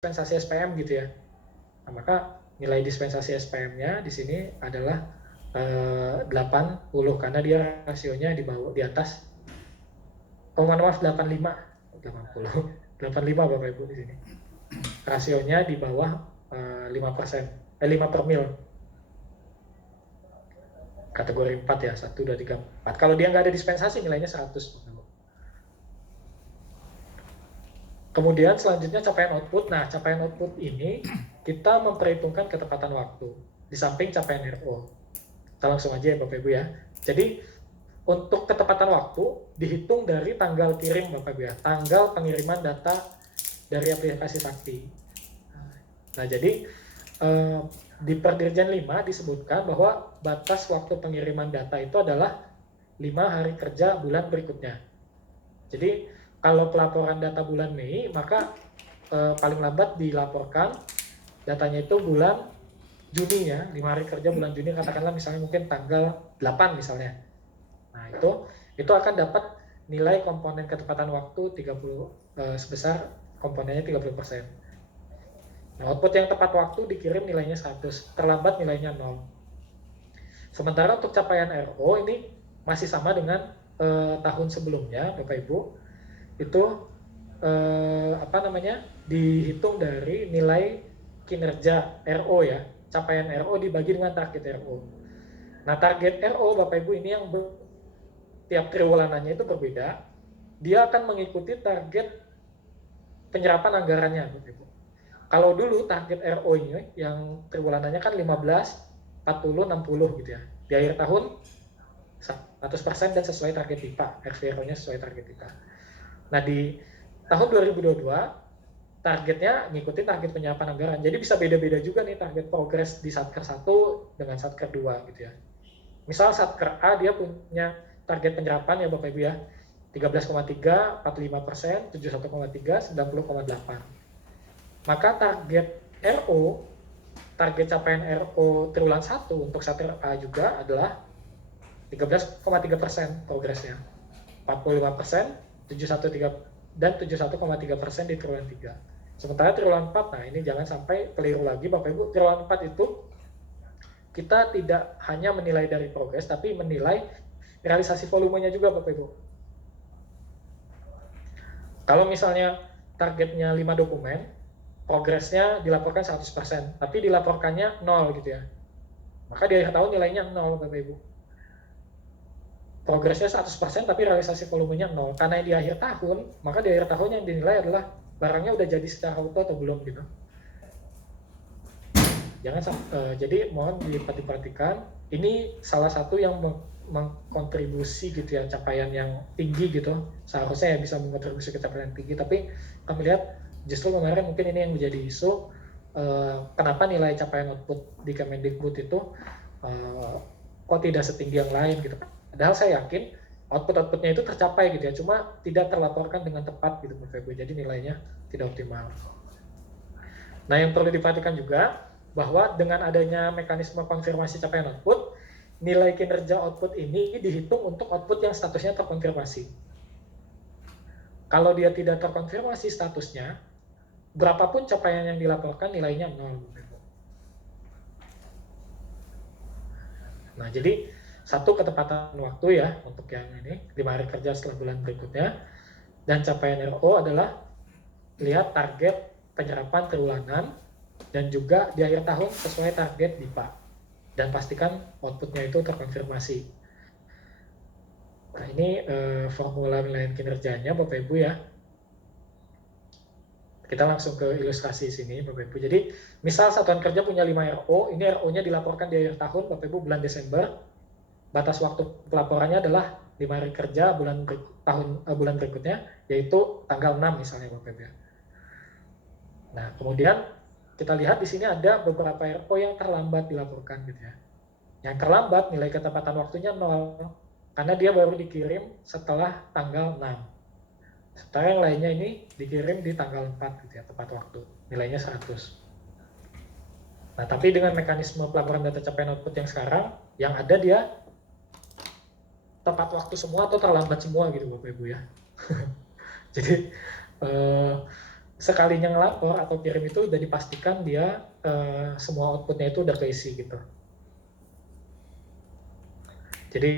dispensasi SPM gitu ya. Nah, maka nilai dispensasi SPM-nya di sini adalah 80 karena dia rasionya di bawah di atas. Oh, maaf 85, 80. 85 Bapak Ibu di sini. Rasionya di bawah 5%. 5 per mil. Kategori 4 ya, 1, 2, 3, 4. Kalau dia nggak ada dispensasi nilainya 100. Kemudian selanjutnya capaian output. Nah, capaian output ini kita memperhitungkan ketepatan waktu di samping capaian RO. Kita langsung aja ya Bapak Ibu ya. Jadi untuk ketepatan waktu dihitung dari tanggal kirim Bapak Ibu ya, tanggal pengiriman data dari aplikasi Sakti. Nah, jadi di Perdirjen 5 disebutkan bahwa batas waktu pengiriman data itu adalah 5 hari kerja bulan berikutnya. Jadi kalau pelaporan data bulan Mei, maka paling lambat dilaporkan datanya itu bulan Juni ya, 5 hari kerja bulan Juni, katakanlah misalnya mungkin tanggal 8 misalnya. Nah, itu akan dapat nilai komponen ketepatan waktu 30 sebesar komponennya 30%. Nah, output yang tepat waktu dikirim nilainya 100, terlambat nilainya 0. Sementara untuk capaian RO ini masih sama dengan tahun sebelumnya, Bapak Ibu. Itu dihitung dari nilai kinerja RO ya, capaian RO dibagi dengan target RO. Nah, target RO Bapak Ibu ini yang tiap triwulanannya itu berbeda. Dia akan mengikuti target penyerapan anggarannya Bapak Ibu. Kalau dulu target RO ini yang triwulanannya kan 15, 40, 60 gitu ya. Di akhir tahun 100% dan sesuai target IPA, RVRO-nya sesuai target IPA. Nah, di tahun 2022 targetnya ngikutin target penyerapan anggaran. Jadi bisa beda-beda juga nih target progres di Satker 1 dengan Satker 2 gitu ya. Misal Satker A dia punya target penyerapan ya Bapak Ibu ya, 13,3, 45%, 71,3, 90,8. Maka target RO, target capaian RO triwulan 1 untuk Satker A juga adalah 13,3% progresnya, 45%, 71,3 dan 71,3% di triwulan 3. Sementara triwulan 4, nah ini jangan sampai keliru lagi Bapak Ibu, triwulan 4 itu kita tidak hanya menilai dari progres, tapi menilai realisasi volumenya juga Bapak Ibu. Kalau misalnya targetnya 5 dokumen, progresnya dilaporkan 100%, tapi dilaporkannya 0 gitu ya. Maka di akhir tahun nilainya 0 Bapak Ibu. Progresnya 100% tapi realisasi volumenya 0. Karena di akhir tahun, maka di akhir tahun yang dinilai adalah barangnya udah jadi secara auto atau belum gitu. Jadi mohon diperhatikan, ini salah satu yang mengkontribusi gitu ya, capaian yang tinggi gitu. Seharusnya ya bisa mengkontribusi ke capaian yang tinggi, tapi kami lihat justru kemarin mungkin ini yang menjadi isu, kenapa nilai capaian output di Kemendikbud itu kok tidak setinggi yang lain gitu. Padahal saya yakin output-outputnya itu tercapai gitu ya, cuma tidak terlaporkan dengan tepat gitu Bapak Ibu, jadi nilainya tidak optimal. Nah, yang perlu diperhatikan juga bahwa dengan adanya mekanisme konfirmasi capaian output, nilai kinerja output ini dihitung untuk output yang statusnya terkonfirmasi. Kalau dia tidak terkonfirmasi statusnya, berapapun capaian yang dilaporkan nilainya 0. Nah, jadi satu ketepatan waktu ya untuk yang ini 5 hari kerja setelah bulan berikutnya, dan capaian RO adalah lihat target penyerapan triwulanan dan juga di akhir tahun sesuai target DIPA, dan pastikan outputnya itu terkonfirmasi. Nah, ini formula penilaian kinerjanya Bapak Ibu ya. Kita langsung ke ilustrasi sini Bapak Ibu. Jadi misal satuan kerja punya 5 RO, ini RO-nya dilaporkan di akhir tahun Bapak Ibu bulan Desember. Batas waktu pelaporannya adalah 5 hari kerja bulan berikutnya, yaitu tanggal 6 misalnya Bapak Ibu. Nah, kemudian kita lihat di sini ada beberapa RO yang terlambat dilaporkan gitu ya. Yang terlambat nilai ketepatan waktunya 0 karena dia baru dikirim setelah tanggal 6. Sementara yang lainnya ini dikirim di tanggal 4 gitu ya, tepat waktu. Nilainya 100. Nah, tapi dengan mekanisme pelaporan data capaian output yang sekarang, yang ada dia tepat waktu semua atau terlambat semua gitu Bapak Ibu ya. Jadi sekalinya ngelapor atau kirim itu udah dipastikan dia semua outputnya itu udah keisi gitu. Jadi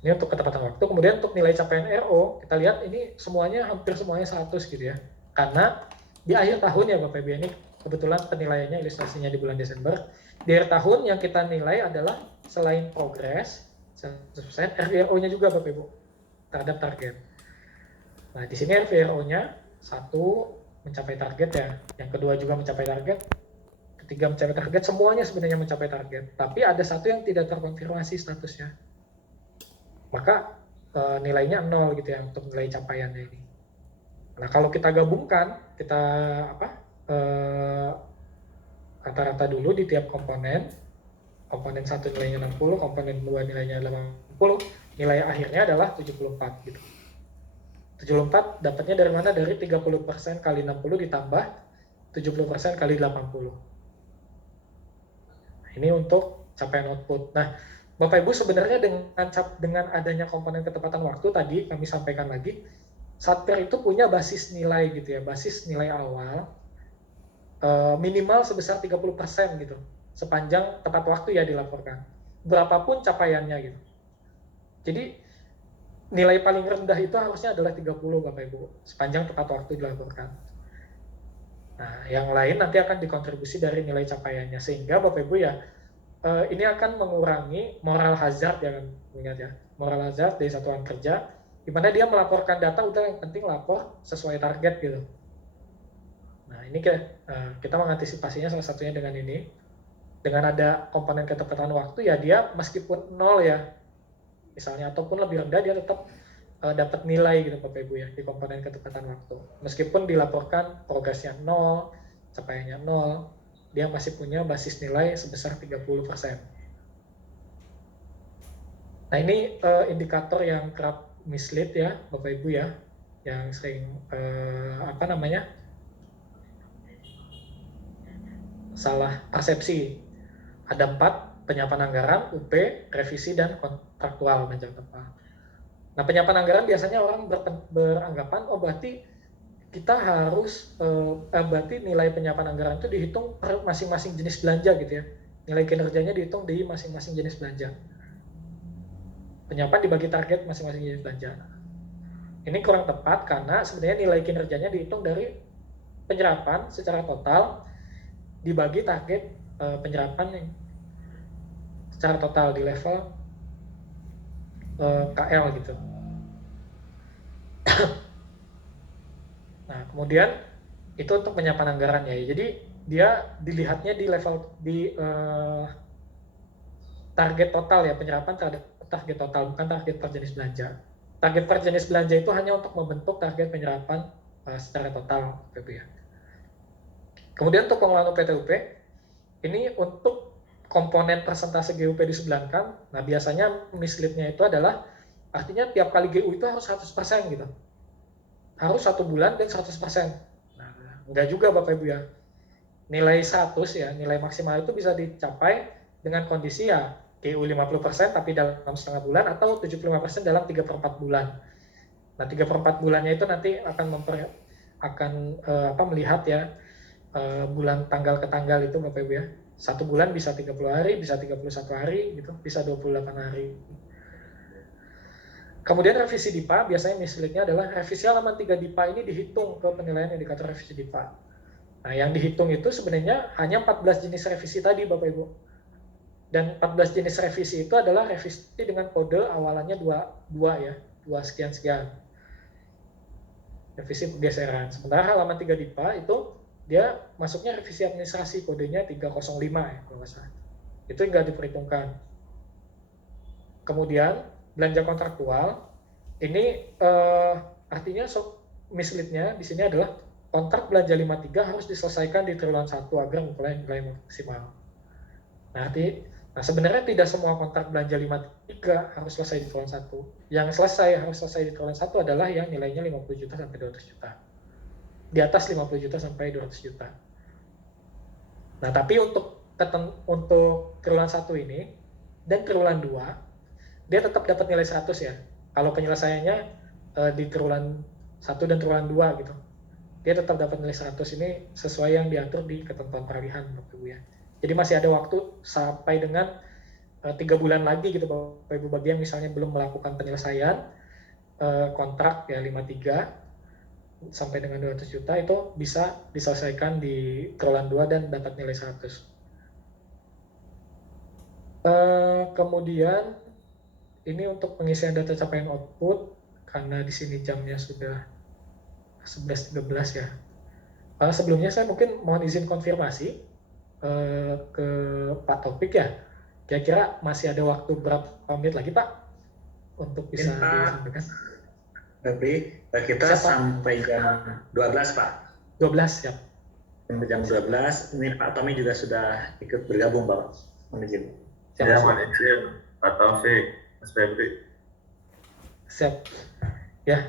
ini untuk ketepatan waktu. Kemudian untuk nilai capaian RO, kita lihat ini semuanya hampir semuanya 100 gitu ya. Karena di akhir tahun ya Bapak Ibu, ini kebetulan penilaiannya ilustrasinya di bulan Desember. Di akhir tahun yang kita nilai adalah selain progres 100%, RVRO-nya juga Bapak Ibu terhadap target. Nah, di sini RVRO-nya satu mencapai target ya, yang kedua juga mencapai target, ketiga mencapai target, semuanya sebenarnya mencapai target. Tapi ada satu yang tidak terkonfirmasi statusnya. Maka nilainya 0 gitu ya untuk nilai capaiannya ini. Nah, kalau kita gabungkan, kita rata-rata dulu di tiap komponen 1 nilainya 60, komponen 2 nilainya 80, nilai akhirnya adalah 74 gitu. 74 dapatnya dari mana? Dari 30% kali 60 ditambah 70% kali 80. Nah, ini untuk capaian output. Nah, Bapak Ibu sebenarnya dengan adanya komponen ketepatan waktu tadi kami sampaikan lagi, Satker itu punya basis nilai gitu ya, basis nilai awal minimal sebesar 30% gitu, sepanjang tepat waktu ya dilaporkan. Berapapun capaiannya gitu. Jadi nilai paling rendah itu harusnya adalah 30 Bapak Ibu, sepanjang tepat waktu dilaporkan. Nah, yang lain nanti akan dikontribusi dari nilai capaiannya, sehingga Bapak Ibu ya, ini akan mengurangi moral hazard ya kan, ingat ya, moral hazard dari satuan kerja, di mana dia melaporkan data udah yang penting lapor sesuai target gitu. Nah, ini kita mengantisipasinya salah satunya dengan ini, dengan ada komponen ketepatan waktu ya dia meskipun 0 ya, misalnya ataupun lebih rendah dia tetap dapat nilai gitu Bapak Ibu ya di komponen ketepatan waktu. Meskipun dilaporkan progresnya 0, capaiannya 0, dia masih punya basis nilai sebesar 30%. Nah, ini indikator yang kerap mislead ya Bapak Ibu ya, yang sering salah persepsi. Ada 4, penyiapan anggaran, UP, revisi, dan kontraktual manajemen tepat. Nah, penyiapan anggaran biasanya orang beranggapan, oh berarti kita harus, berarti nilai penyiapan anggaran itu dihitung per masing-masing jenis belanja gitu ya. Nilai kinerjanya dihitung di masing-masing jenis belanja. Penyiapan dibagi target masing-masing jenis belanja. Ini kurang tepat karena sebenarnya nilai kinerjanya dihitung dari penyerapan secara total dibagi target penyerapan yang secara total di level KL gitu. Nah, kemudian itu untuk penyiapan anggaran ya. Jadi dia dilihatnya di level target total ya, penyerapan terhadap target total, bukan target per jenis belanja. Target per jenis belanja itu hanya untuk membentuk target penyerapan secara total, ya. Kemudian untuk pengelolaan UPTUP, ini untuk komponen persentase GUP disebelahkan. Nah, biasanya mislead-nya itu adalah artinya tiap kali GU itu harus 100% gitu. Harus 1 bulan dan 100%. Nah, enggak juga Bapak Ibu ya. Nilai 100 ya, nilai maksimal itu bisa dicapai dengan kondisi ya GU 50% tapi dalam setengah bulan atau 75% dalam 3/4 bulan. Nah, 3/4 bulannya itu nanti akan melihat ya bulan tanggal ke tanggal itu Bapak Ibu ya. 1 bulan bisa 30 hari, bisa 31 hari gitu, bisa 28 hari. Kemudian revisi DIPA, biasanya mislead-nya adalah revisi halaman 3 DIPA ini dihitung ke penilaian indikator revisi DIPA. Nah, yang dihitung itu sebenarnya hanya 14 jenis revisi tadi Bapak Ibu. Dan 14 jenis revisi itu adalah revisi dengan kode awalannya 2 ya, 2 sekian-sekian. Revisi pergeseran. Sementara halaman 3 DIPA itu dia masuknya revisi administrasi, kodenya 305 ya kalau nggak salah. Itu nggak diperhitungkan. Kemudian belanja kontraktual ini artinya mislead-nya di sini adalah kontrak belanja 53 harus diselesaikan di triwulan 1 agar memperoleh nilai maksimal. Nah, sebenarnya tidak semua kontrak belanja 53 harus selesai di triwulan 1. Yang harus selesai di triwulan 1 adalah yang nilainya 50 juta sampai 200 juta. Di atas 50 juta sampai 200 juta. Nah, tapi untuk triwulan 1 ini dan triwulan 2 dia tetap dapat nilai 100 ya. Kalau penyelesaiannya di triwulan 1 dan triwulan 2 gitu. dia tetap dapat nilai 100 ini sesuai yang diatur di ketentuan peralihan Bapak Ibu ya. Jadi masih ada waktu sampai dengan 3 bulan lagi gitu Bapak Ibu bagi yang misalnya belum melakukan penyelesaian kontrak ya 53 sampai dengan 200 juta itu bisa diselesaikan di triwulan 2 dan dapat nilai 100. Kemudian ini untuk pengisian data capaian output karena di sini jamnya sudah 11.13 ya. Sebelumnya saya mungkin mohon izin konfirmasi ke Pak Topik ya. Kira-kira masih ada waktu berapa menit lagi Pak untuk bisa disampaikan? Tapi kita siap, sampai jam 12 Pak. 12 siap. Sampai jam 12. Ini Pak Tommy juga sudah ikut bergabung Bapak. Mohon izin. Ya, mohon izin Pak Taufik, Mas Febri. Siap.